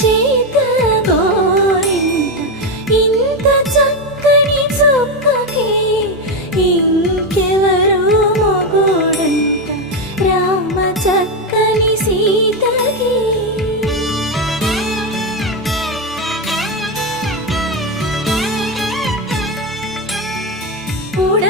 చేత గోరింట ఇంత చక్కని చుక్కకి ఇంకెవరు మొగుడంట రామ చక్కని సీతకి. ఉడ